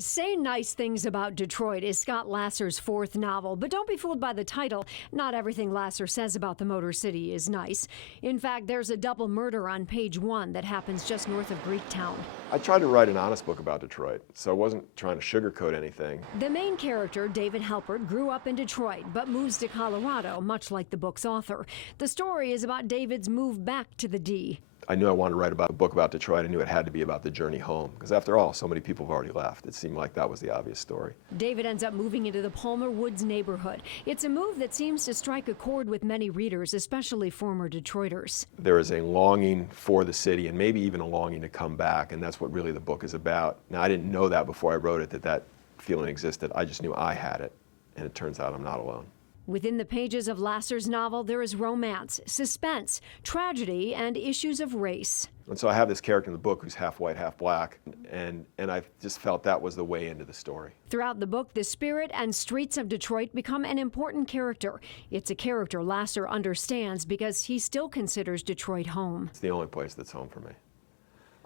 Say Nice Things About Detroit is Scott Lasser's fourth novel, but don't be fooled by the title. Not everything Lasser says about the Motor City is nice. In fact, there's a double murder on page 1 that happens just north of Greektown. I tried to write an honest book about Detroit, so I wasn't trying to sugarcoat anything. The main character, David Halpert, grew up in Detroit, but moves to Colorado, much like the book's author. The story is about David's move back to the D. I knew I wanted to write about a book about Detroit. I knew it had to be about the journey home, because after all, so many people have already left. It seemed like that was the obvious story. David ends up moving into the Palmer Woods neighborhood. It's a move that seems to strike a chord with many readers, especially former Detroiters. There is a longing for the city, and maybe even a longing to come back, and that's what really the book is about. Now, I didn't know that before I wrote it, that feeling existed. I just knew I had it, and it turns out I'm not alone. Within the pages of Lasser's novel, there is romance, suspense, tragedy, and issues of race. And so I have this character in the book who's half white, half black, and I just felt that was the way into the story. Throughout the book, the spirit and streets of Detroit become an important character. It's a character Lasser understands because he still considers Detroit home. It's the only place that's home for me.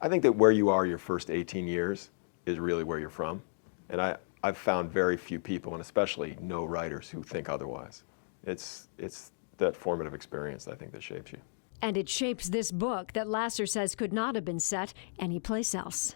I think that where you are your first 18 years is really where you're from. And I've found very few people, and especially no writers, who think otherwise. It's that formative experience, I think, that shapes you. And it shapes this book that Lasser says could not have been set anyplace else.